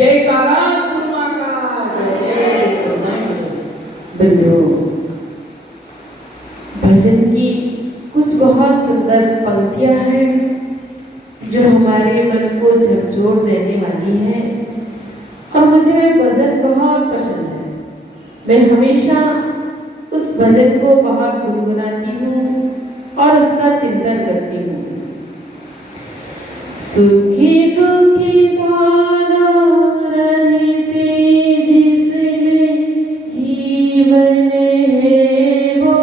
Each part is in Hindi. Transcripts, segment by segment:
जयकारा गुरु माँ का जय। बंधुओं, भजन की कुछ बहुत सुंदर पंक्तियां हैं जो हमारे मन को झकझोर देने वाली है और मुझे भजन बहुत पसंद है। मैं हमेशा उस भजन को बहुत गुनगुनाती हूँ और उसका चिंतन करती हूँ। सुखी दुखी दोनों रहते जिसमें जीवन है वो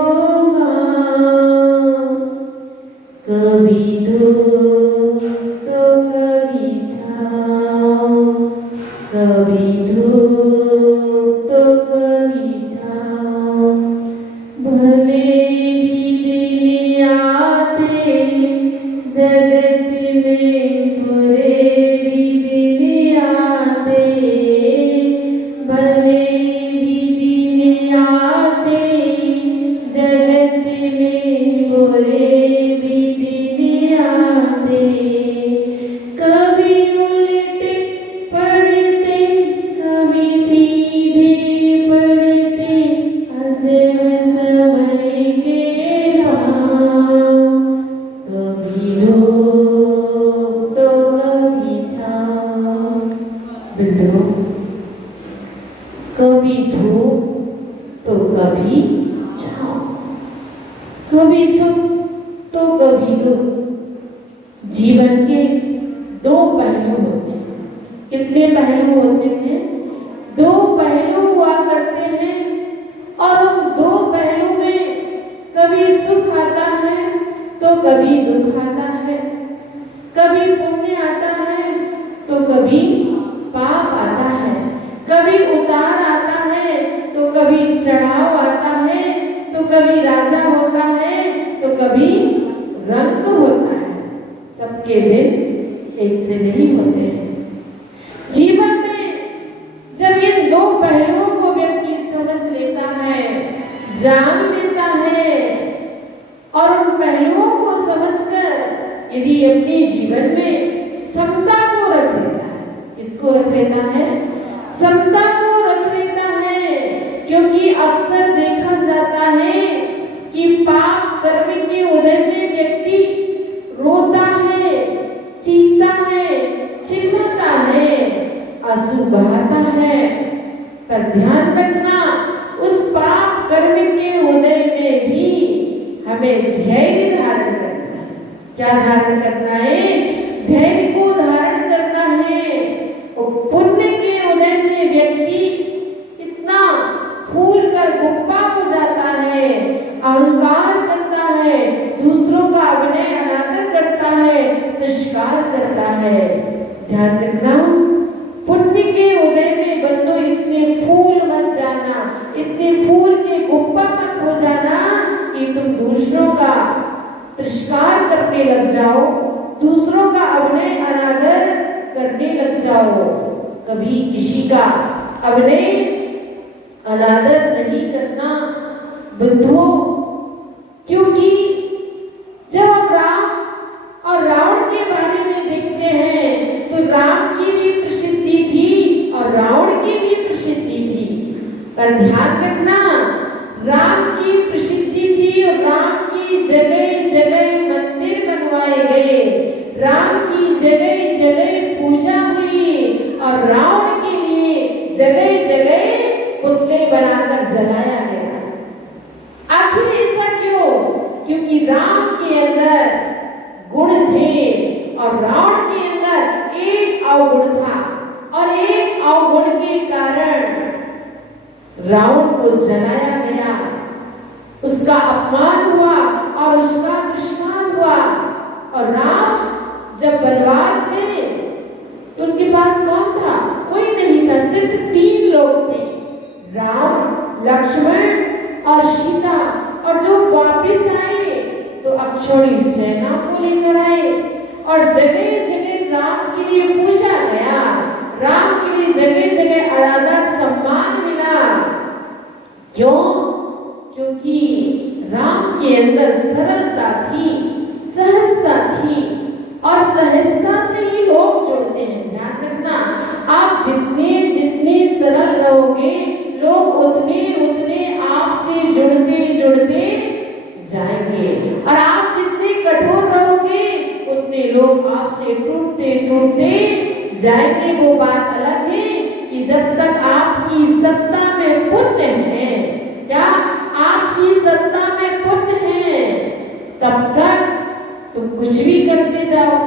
कभी धूप तो कभी छाँव, कभी धूप तो कभी छाँव, भले भी दिन आते जगत में, बुरे भी दिन आते, भले भी दिन आते जगत में, बुरे भी दिन आते, कभी उल्टे पड़ते कभी सीधे पड़ते, अजब समय के भाव, कभी धूप तो कभी छाँव। बिंदु, कभी धूप तो कभी छाँव, कभी सुख तो कभी दुख। जीवन के दो पहलू होते हैं। कितने पहलू होते हैं? दो पहलू हुआ करते हैं और उन दो पहलू में कभी सुख आता है तो कभी दुख आता है, कभी पुण्य आता है तो कभी पाप आता है, कभी उतार आता है तो कभी चढ़ाव आता है, तो कभी राजा होता है तो कभी रंग होता है। सबके दिन एक से नहीं होते हैं। जीवन में जब इन दो पहलुओं को व्यक्ति समझ लेता है, जान लेता है और उन पहलुओं को समझकर यदि अपने जीवन में समता को रख लेता है, किसको रख लेता है? समता को रख लेता है। क्योंकि अक्सर देखा जाता है कि पाप कर्म के उदय में व्यक्ति रोता है, चीखता है, चिल्लाता है, आंसू बहाता है। पर ध्यान रखना, उस पाप कर्म के उदय में भी हमें धैर्य धारण करना है। क्या धारण करना है? धैर्य को धारण करना है। और पुण्य के उदय में व्यक्ति इतना फूल कर गुप्पा हो जाता है, अहंकार करता है, दूसरों का अभिनय अनादर करता है, तिरस्कार करता है। ध्यान रखना, पुण्य के उदय में बंदो इतने फूल मत जाना, इतने फूल के गुप्पा मत हो जाना कि तुम दूसरों का तिरस्कार करने लग जाओ, दूसरों का अभिनय अनादर करने लग जाओ। कभी किसी का अभिनय अनादर नहीं करना बंधुओं, क्योंकि जब हम राम और रावण के बारे में देखते हैं तो राम की भी प्रसिद्धि थी और रावण की भी प्रसिद्धि थी। पर ध्यान रखना, राम की प्रसिद्धि थी और राम की जगह जगह मंदिर बनवाए गए, राम की जगह जगह पूजा हुई और रावण के लिए जगह जगह पुतले बनाकर जलाया गया। आखिर ऐसा क्यों? क्योंकि राम के अंदर गुण थे और रावण के अंदर एक अवगुण था और एक अवगुण के कारण रावण को जलाया गया, उसका अपमान हुआ और उसका दुश्मन हुआ। और राम जब वनवास गए तो उनके पास कौन था? कोई नहीं था, सिर्फ 3 लोग थे, राम, लक्ष्मण और सीता। और जो वापिस आए तो अक्षौणी सेना को लेकर आए और जगह जगह राम के लिए पूजा गया, राम के लिए जगह जगह आदर सम्मान मिला। क्यों? क्योंकि राम के अंदर सरलता थी, सहजता थी और सहजता से ही लोग जुड़ते हैं। ध्यान रखना, आप जितना टूटते जाएंगे। वो बात अलग है कि जब तक आपकी सत्ता में पुण्य है, क्या आपकी सत्ता में पुण्य है, तब तक तुम कुछ भी करते जाओ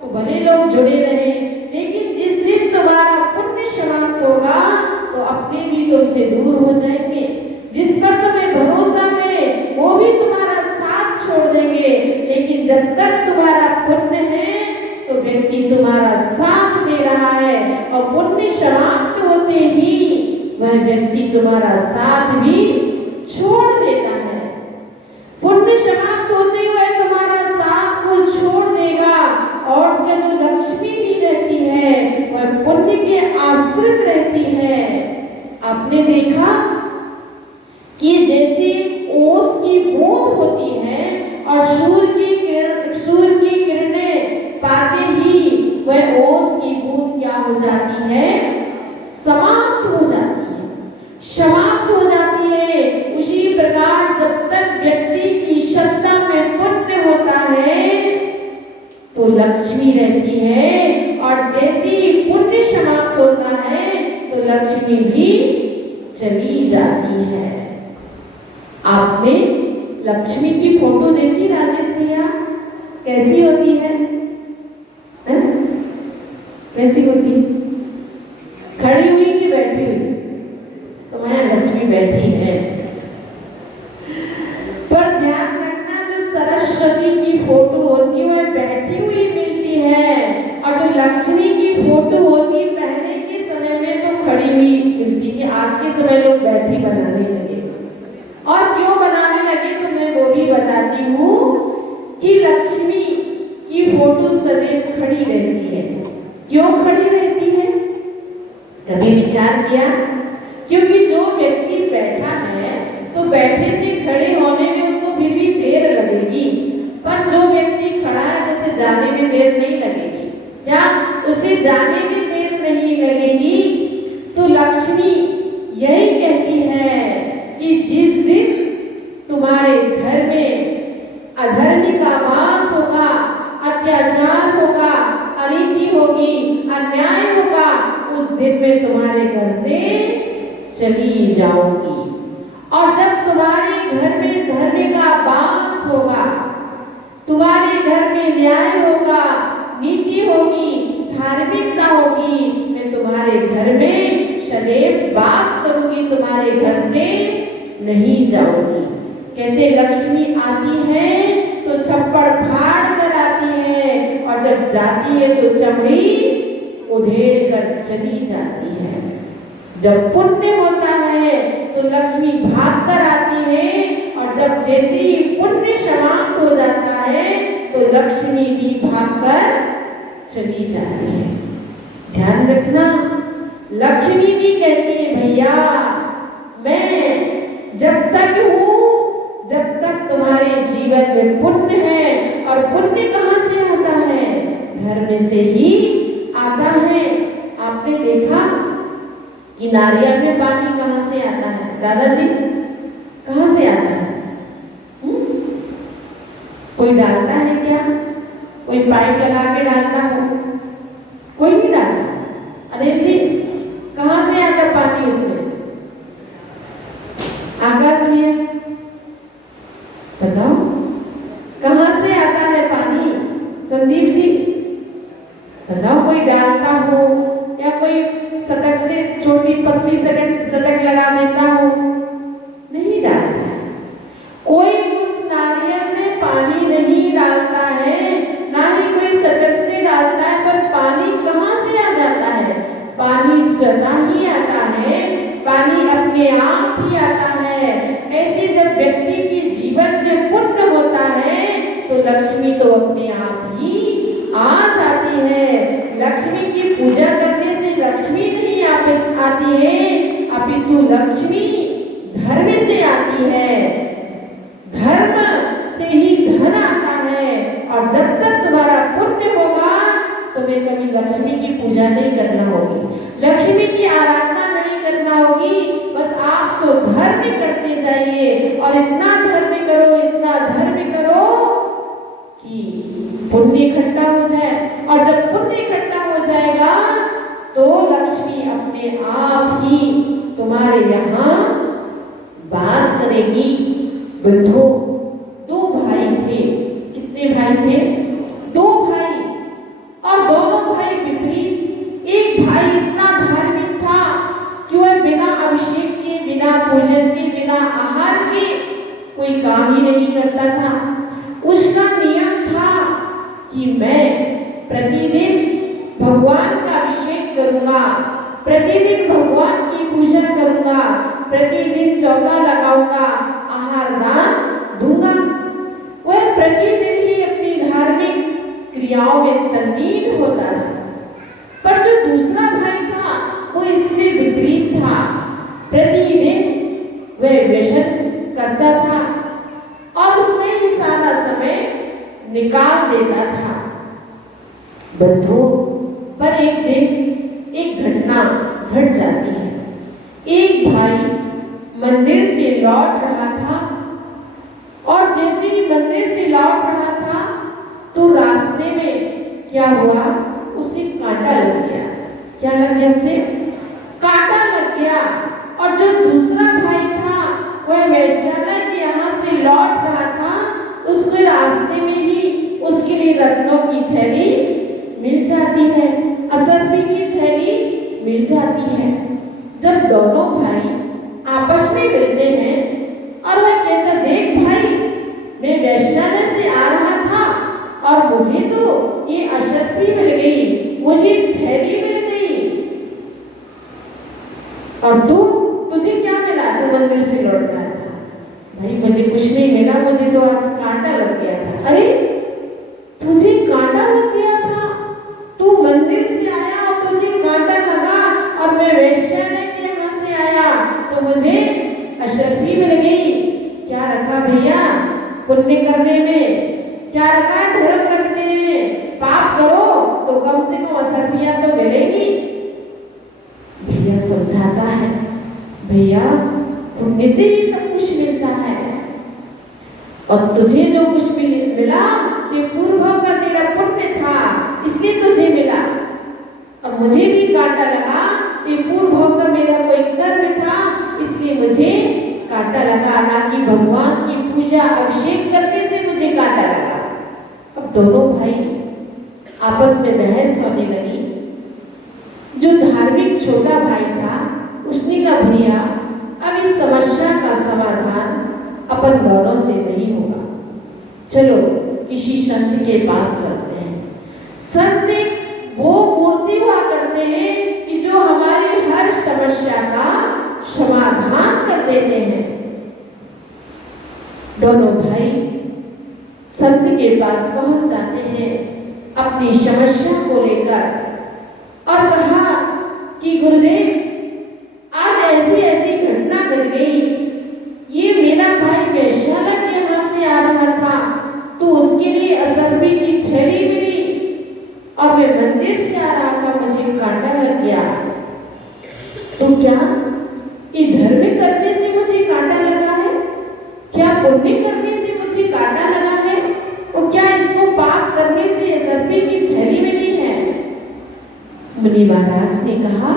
तो भले लोग जुड़े रहे, लेकिन जिस दिन तुम्हारा पुण्य समाप्त होगा तो अपने भी तुमसे दूर हो जाएंगे। जिस पर तुम्हें भरोसा है वो भी तुम्हारा साथ छोड़ देंगे। लेकिन जब तक तुम्हारा पुण्य है तो व्यक्ति तुम्हारा साथ दे रहा है, और पुण्य समाप्त होते ही वह व्यक्ति तुम्हारा साथ भी छोड़ देता है। पुण्य समाप्त होते हुए तुम्हारा साथ को छोड़ देगा, और क्या जो लक्ष्मी भी रहती है वह पुण्य के आश्रित रहती है। आपने देखा कि जैसे ओस की बूंद होती है और सूर्य की किरणें पाते ही वह ओस की बूंद क्या हो जाती है, समाप्त हो जाती है, समाप्त हो जाती है। उसी प्रकार जब तक व्यक्ति की सत्ता में पुण्य होता है तो लक्ष्मी रहती है, और जैसे ही पुण्य समाप्त होता है तो लक्ष्मी भी चली जाती है। आपने लक्ष्मी की फोटो देखी राजेश भैया, कैसी होती है? कैसी होती? खड़ी हुई कि बैठी हुई? तुम्हारी लक्ष्मी बैठी है। पर ध्यान रखना, जो सरस्वती की फोटो होती है वह बैठी हुई मिलती है, और जो लक्ष्मी की फोटो होती पहले के समय में तो खड़ी हुई मिलती थी। आज के समय लोग बैठी बनाने लगे, और क्यों बनाने लगे तो मैं वो भी बताती हूँ कि लक्ष्मी की फोटो सदैव खड़ी रहती है। क्यों खड़ी रहती है? कभी विचार किया? क्योंकि जो व्यक्ति बैठा है तो बैठे से खड़े होने में उसको फिर भी देर लगेगी, पर जो व्यक्ति खड़ा है तो उसे जाने में देर नहीं लगेगी। क्या उसे जाने में देर नहीं लगेगी? तो लक्ष्मी यही कहती है कि जिस दिन तुम्हारे घर में अधर्म का वास होगा, अत्याचार होगा, अनीति होगी, अन्याय होगा, उस दिन में तुम्हारे घर से चली जाऊंगी। और जब तुम्हारे घर में धर्म का वास होगा, तुम्हारे घर में न्याय होगा, नीति होगी, धार्मिकता होगी, मैं तुम्हारे घर में सदैव वास करूंगी, तुम्हारे घर से नहीं जाऊंगी। कहते लक्ष्मी आती है तो छप्पड़ फाड़ कर आती है, और जब जाती है तो चमड़ी उधेड़ कर चली जाती है। जब पुण्य होता है तो लक्ष्मी भाग कर आती है, और जब जैसे ही पुण्य समाप्त हो जाता है तो लक्ष्मी भी भाग कर चली जाती है। ध्यान रखना, लक्ष्मी भी कहती है भैया मैं जब तक हूँ, जब तक तुम्हारे जीवन में पुण्य है, और पुण्य कहाँ से आता है? धर्म से ही आता है। आपने देखा कि नारियल में पानी कहाँ से आता है? दादाजी कहाँ से आता है? कोई डालता है क्या? कोई पाइप लगा के डालता हो? कोई नहीं डालता। अनिल जी कहाँ से आता पानी उसमें? आकाश भैया बताओ कहाँ से आता है पानी? संदीप जी बताओ, कोई डालता हो या कोई सटक से छोटी पतली सटक लगा देता हो? नहीं डालता है कोई। उस नारियल में पानी नहीं डालता है, ना ही कोई सटक से डालता है, पर पानी कहाँ से आ जाता है? पानी स्वतः ही आता है, पानी अपने आप ही आता है। ऐसे जब व्यक्ति के जीवन में पुण्य होता है तो लक्ष्मी तो अपने आप ही आ जाती है। लक्ष्मी की पूजा करने से लक्ष्मी नहीं आती है, अपितु लक्ष्मी धर्म से आती है। धर्म से ही धन आता है, और जब तक तुम्हारा पुण्य होगा तुम्हें कभी लक्ष्मी की पूजा नहीं करना होगी, लक्ष्मी की आराधना नहीं करना होगी। बस आप तो धर्म करते जाइए, और इतना धर्म करो, इतना धर्म करो कि पुण्य इकट्ठा हो जाए, और जब पुण्य इकट्ठा हो जाएगा तो लक्ष्मी अपने आप ही तुम्हारे यहाँ वास करेगी। बुद्धो, दो भाई थे। कितने भाई थे? दो भाई, और दोनों भाई विपरीत। एक भाई इतना धार्मिक था कि वह बिना अभिषेक के, बिना पूजन के, बिना आहार के कोई काम ही नहीं करता था। उसका नियम था कि मैं प्रतिदिन भगवान का अभिषेक करूंगा, प्रतिदिन भगवान की पूजा करूंगा, प्रतिदिन चौका लगाऊंगा, आहार दान दूंगा। वह प्रतिदिन ही अपनी धार्मिक क्रियाओं में तल्लीन होता था। पर जो दूसरा भाई था वो इससे विपरीत था। प्रतिदिन वह व्यसन करता था और उसमें ही सारा समय निकाल देता था। बंधुओं, पर एक दिन एक घटना घट जाती है। एक भाई मंदिर से लौट रहा था, और जैसे ही मंदिर से लौट रहा था तो रास्ते में क्या हुआ, उसे कांटा लग गया। क्या लग गया? उसे कांटा लग गया। और जो दूसरा भाई था वह वैश्यालय के यहाँ से लौट रहा था, उसके रास्ते में ही उसके लिए रत्नों की थैली मिल जाती है, असरपी की थैली मिल जाती है। जब दोनों भाई आपस में मिलते हैं और वह कहता, देख भाई, मैं वैश्यालय से आ रहा था और मुझे तो ये असरपी मिल गई, मुझे थैली मिल गई, और तुझे क्या मिला? तू मंदिर से लौट रहा था। भाई, मुझे कुछ नहीं मिला, मुझे तो आज कांटा लग गया था। अरे, तुझे कांटा लग गया था? तू मंदिर से आया और तुझे कांटा लगा, और मैं वैश्यालय के यहाँ से आया तो मुझे असरपी मिल गई। क्या रखा भैया पुण्य करने में? क्या रखा है धर्म रखने में? पाप करो तो कम से कम असरपियां तो मिलेगी। भैया समझाता है, भैया पुण्य से ही सब कुछ मिलता है, और तुझे जो कुछ मिला ये पूर्व का तेरा पुण्य था, इसलिए तुझे मिला। और मुझे भी कांटा लगा, ये पूर्व का मेरा कोई कर्म था, इसलिए मुझे कांटा लगा, ना कि भगवान की पूजा अभिषेक करने से मुझे कांटा लगा। अब दोनों भाई आपस में बहस होने लगी। जो धार्मिक छोटा भाई था उसने कहा, भैया अब इस समस्या का समाधान अपन दोनों से नहीं होगा, चलो किसी संत के पास चलते हैं। संत वो मूर्ति हुआ करते हैं कि जो हमारी हर समस्या का समाधान कर देते हैं। दोनों भाई संत के पास पहुंच जाते हैं अपनी समस्या को लेकर, और कहा कि गुरुदेव, आज ऐसी ऐसी घटना घट गई, ये मेरा भाई वैश्यालय के यहाँ से आ रहा था तो उसके लिए असरपी की थैली मिली, और मैं मंदिर से आ रहा था, मुझे कांटा लग गया। तो क्या ये धर्म करने से मुझे कांटा लगा है? क्या पुण्य करने से मुझे कांटा लगा है? और क्या इसको पाप करने से असरपी की थैली मिली है? मुनि महाराज ने कहा,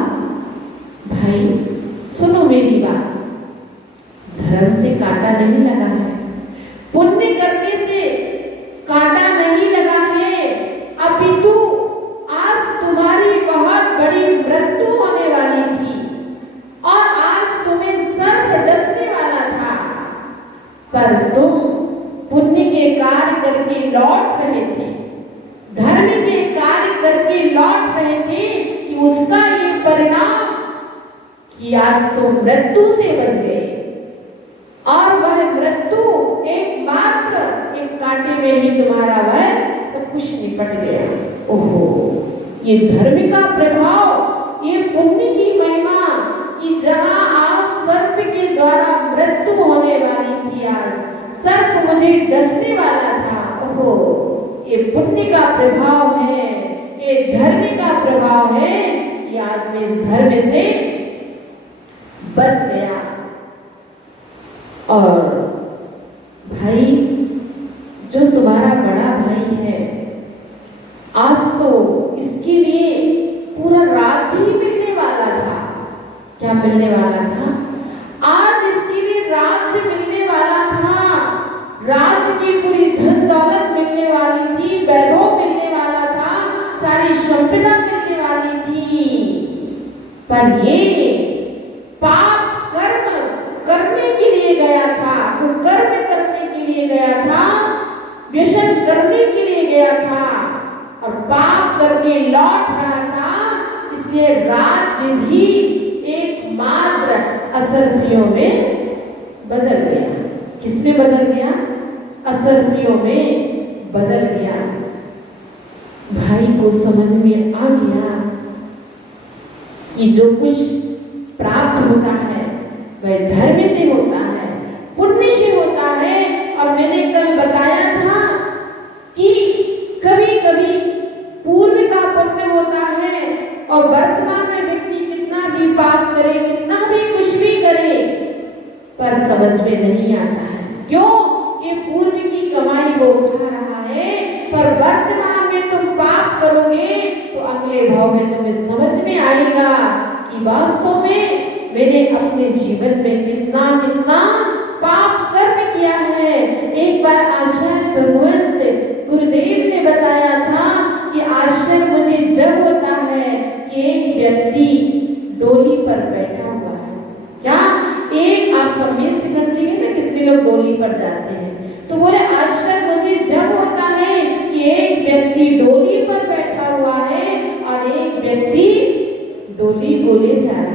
भाई सुनो मेरी बात, धर्म से कांटा नहीं लगा है, पुण्य करने से कांटा नहीं लगा है, अपितु आज तुम्हारी बहुत बड़ी मृत्यु होने वाली थी, और आज तुम्हें सर्प डसने वाला था, पर तुम पुण्य के कार्य करके लौट रहे थे, धर्म के कार्य करके लौट रहे थे, कि उसका ये परिणाम कि आज तुम मृत्यु से बच गए, और वह मृत्यु एकमात्र एक कांटे में ही तुम्हारा वह सब कुछ निपट गया। ओहो, ये धर्म का प्रभाव, ये पुण्य की महिमा, कि जहां आज सर्प के द्वारा मृत्यु होने वाली थी, आज सर्प मुझे डसने वाला था। ओहो, ये पुण्य का प्रभाव है, ये धर्म का प्रभाव है, कि आज मैं इस धर्म से बच गया। और भाई, जो तुम्हारा बड़ा भाई है आज तो इसके लिए पूरा राज्य ही मिलने वाला था। क्या मिलने वाला था? आज इसके लिए राज्य मिलने वाला था। राज्य की पूरी धन दौलत मिलने वाली थी, वैभव मिलने वाला था, सारी संपदा मिलने वाली थी। पर ये पाप कर्म करने के लिए गया था, तो कर्म करने के लिए गया था, व्यसन करने के लिए गया था और पाप करके लौट रहा था। इसलिए राज्य भी एकमात्र असरफियों में बदल गया। किसमें बदल गया? असरफियों में बदल गया। भाई को समझ में आ गया कि जो कुछ प्राप्त होता है वह धर्म से होता है, पुण्य से होता है। और मैंने कल बताया था कि कभी कभी पूर्व का पुण्य होता है और वर्तमान में व्यक्ति कितना भी पाप करे, कितना भी कुछ भी करे, पर समझ में नहीं आता है। क्यों? ये पूर्व की कमाई वो खा रहा है, पर वर्तमान में तुम पाप करोगे तो अगले भाव में तुम्हें समझ में आएगा कि वास्तव में मैंने अपने जीवन में कितना कितना पाप कर्म किया है। एक बार आचार्य भगवंत गुरुदेव ने बताया था कि आश्चर्य मुझे जब होता है कि एक व्यक्ति डोली पर बैठा हुआ है। क्या एक आप समय से समझिए ना, कितने लोग डोली पर जाते हैं, तो बोले आश्चर्य मुझे जब होता है कि एक व्यक्ति डोली पर बैठा हुआ है और एक व्यक्ति डोली को ले जा रहा है।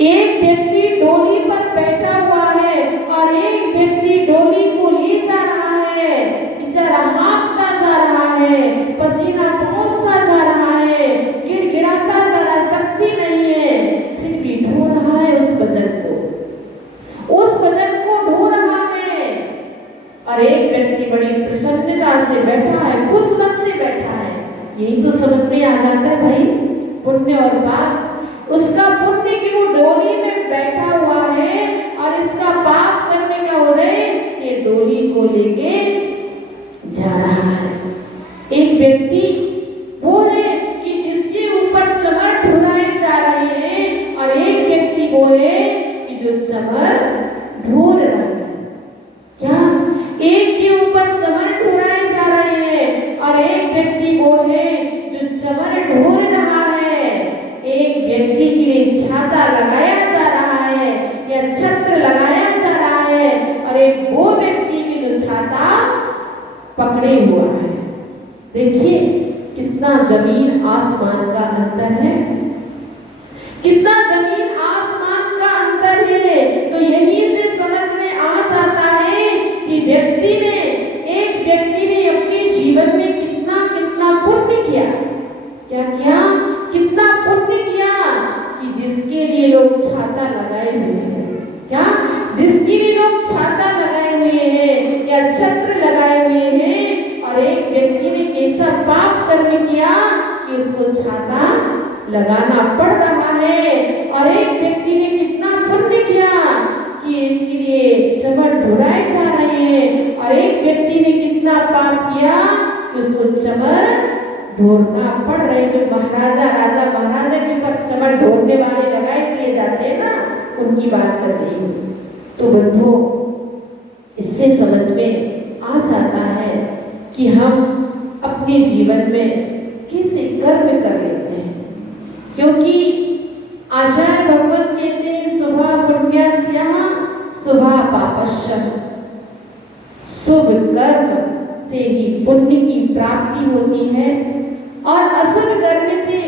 एक व्यक्ति डोली पर बैठा हुआ है और एक व्यक्ति डोली को ले जा रहा है। बेचारा हाँफता जा रहा है, पसीना पहुंचता जा रहा है, गिड़गिड़ाता जा रहा है, शक्ति नहीं है, फिर भी ढो रहा है उस वजन को ढो रहा है। और एक व्यक्ति बड़ी प्रसन्नता से बैठा है, खुश मन से बैठा है। यही तो समझ में आ जाता है भाई, पुण्य और पाप। उसका पुण्य कि वो डोली में बैठा हुआ है और इसका पाप करने का उदय ये डोली को लेके जा रहा है। एक व्यक्ति वो है कि जिसके ऊपर चमर ढुलाए जा रहे हैं और एक व्यक्ति वो है कि जो चमर ढोल रहा है। क्या? एक के ऊपर चमर ढुलाए जा रहे हैं और एक व्यक्ति वो है जो चमर ढोल रहा है। एक व्यक्ति के लिए छाता लगाया जा रहा है या छत्र लगाया जा रहा है और एक वो व्यक्ति की जो छाता पकड़े हुआ है। देखिए कितना जमीन आसमान का अंतर है, कितना जमीन आसमान का अंतर है। तो यही से समझ में आ जाता है कि एक व्यक्ति ने अपने जीवन में कितना कितना पुण्य किया। क्या किया? कितना पुण्य किया कि जिसके लिए लोग छाता लगाए हुए हैं। क्या? जिसके लिए लोग छाता लगाए हुए हैं या छत्र लगाए हुए हैं, और एक व्यक्ति ने कैसा पाप कर्म किया कि उसको छाता लगाना पड़ रहा है। और एक व्यक्ति ने कितना पुण्य किया कि इनके लिए चमर ढुलाए जा रहे हैं, और एक व्यक्ति ने कितना पाप किया कि उसको चमर ढोरना पड़ रहे। जो महाराजा राजा महाराजा के ऊपर चमर ढोरने वाले लगाए दिए जाते हैं ना, उनकी बात कर रही हूँ। तो बंधुओं, इससे समझ में आ जाता है कि हम अपने जीवन में कैसे कर्म कर लेते हैं। क्योंकि आचार्य भगवत कहते हैं शुभ पुण्यस्यः शुभ पापस्य। शुभ कर्म से ही पुण्य की प्राप्ति होती है और अशुभ कर्म से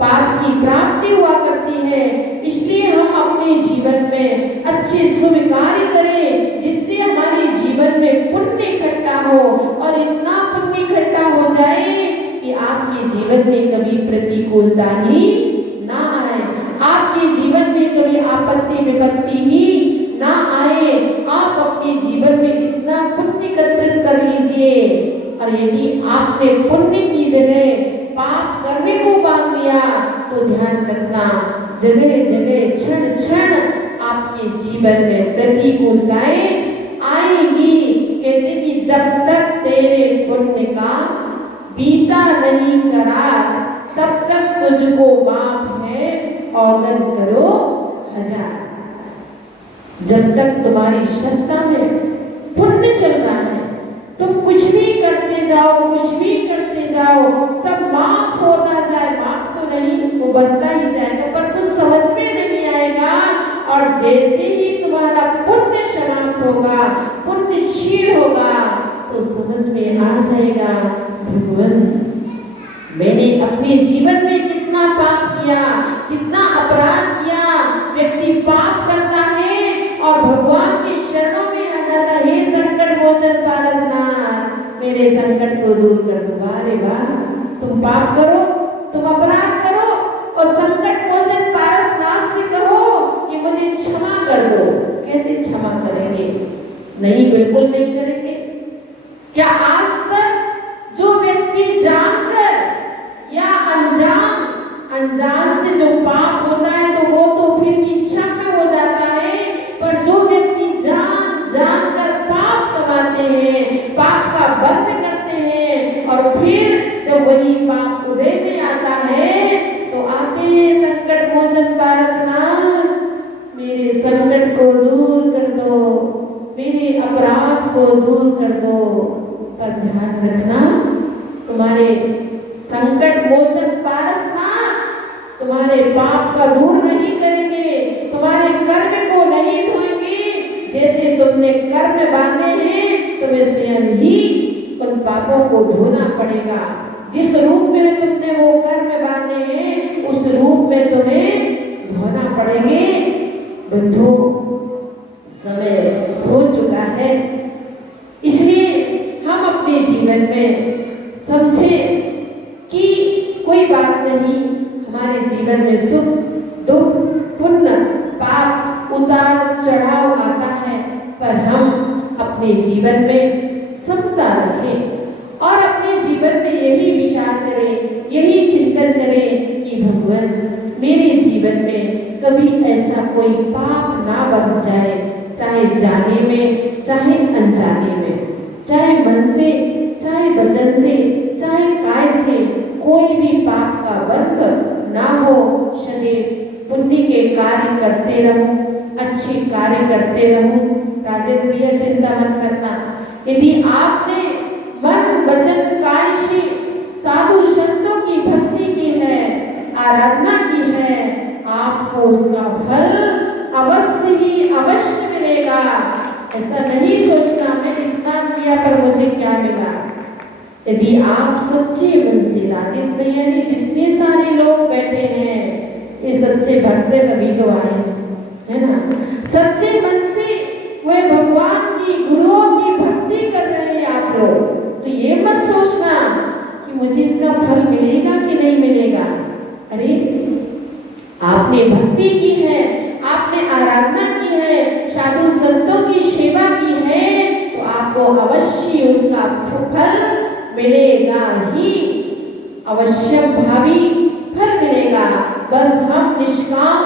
पाप की प्राप्ति हुआ करती है। इसलिए हम अपने जीवन में अच्छे शुभ कार्य करें जिससे हमारे जीवन में पुण्य इकट्ठा हो, और इतना पुण्य इकट्ठा हो जाए कि आपके जीवन में कभी प्रतिकूलता ही ना आए, आपके जीवन में कभी आपत्ति विपत्ति ही ना आए। आप अपने जीवन में इतना पुण्य एकत्रित कर लीजिए, और यदि आपने पुण्य की जगह पाप करने को बांध लिया तो ध्यान रखना, जगह जगह क्षण क्षण आपके जीवन में प्रतिकूलताएं आएगी। कहते कि जब तक तेरे पुण्य का बीता नहीं करार, तब तक तुझको माफ है औगन करो हजार। जब तक तुम्हारी सत्ता में पुण्य चल रहा है, तुम कुछ भी करते जाओ, कुछ भी करते जाओ, सब माफ होता जाए। माफ तो नहीं, वो बनता ही जाएगा, पर कुछ समझ में नहीं आएगा। और जैसे ही तुम्हारा पुण्य समाप्त होगा, पुण्य क्षीण होगा, तो समझ में आ जाएगा भगवान मैंने अपने जीवन में कितना पाप किया, कितना अपराध किया। व्यक्ति पाप करता है और भगवान के चरणों में आ जाता है, हे संकट मोचन पारसनाथ, मेरे संकट को दूर कर दो। वाह वाह, तुम पाप करो, तुम अपराध करो और संकट मोचन पारसनाथ से कहो कि मुझे क्षमा कर दो। कैसे क्षमा करेंगे? नहीं, बिल्कुल नहीं करेंगे। क्या आज तक जो व्यक्ति जानकर या अनजान से जो पाप होता है, तो वो तो फिर भी क्षम्य हो जाता है, पर जो व्यक्ति जानकर पाप कमाते हैं, पाप का बंद करते हैं, और फिर जब वही पाप उदय में आता है, तो आते हैं संकट मोचन पारसनाथ, मेरे संकट को दूर कर दो, मेरे अपराध को दूर कर दो। पर ध्यान रखना, तुम्हारे संकट मोचन पारसनाथ तुम्हारे पाप का दूर नहीं करेंगे, तुम्हारे कर्म को नहीं धोएंगे। जैसे तुमने कर्म बांधे हैं, तुम्हें स्वयं ही उन पापों को धोना पड़ेगा। जिस रूप में तुमने वो कर्म बांधे हैं, उस रूप में तुम्हें धोना पड़ेंगे। बंधु, समय हो चुका है, इसलिए हम अपने जीवन में समझे कि कोई बात नहीं, हमारे जीवन में सुख दुख पुण्य पाप उतार चढ़ाव आता है, पर हम अपने जीवन में समता रखें और अपने जीवन में यही विचार करें, यही चिंतन करें कि भगवान मेरे जीवन में कभी ऐसा कोई पाप ना बन जाए, चाहे जाने में चाहे अनजाने में, चाहे मन से चाहे वचन से चाहे काय से, कोई भी पाप का बंध ना हो। सदैव पुण्य के कार्य करते रहो, अच्छे कार्य करते रहो। राजेश भैया, चिंता मत करना, यदि आपने मन वचन काय से साधु संतों की भक्ति की है, आराधना की है, आपको उसका फल अवश्य ही अवश्य मिलेगा। ऐसा नहीं सोचना मैंने इतना किया पर मुझे क्या मिला। यदि आप सच्चे मन से, राजेश भैया ने जितने सारे लोग बैठे हैं, ये सच्चे भक्त तभी तो आए, है ना। सच्चे मन से वह भगवान की गुरुओं की भक्ति कर रहे हैं आप लोग, तो ये मत सोचना कि मुझे इसका फल मिलेगा कि नहीं मिलेगा। अरे आपने भक्ति की है, आपने आराधना की है, साधु संतों की सेवा की है, तो आपको अवश्य उसका फल मिलेगा ही, अवश्य भावी फल मिलेगा। बस हम निष्काम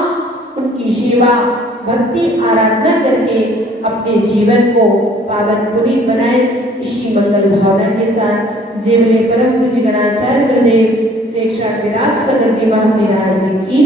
उनकी सेवा भक्ति आराधना करके अपने जीवन को पावन पुनीत बनाए। इसी मंगल भावना के साथ जय बोले परम पूज्य गणाचार्य गुरुदेव श्री विराट सागर जी महाराज जी की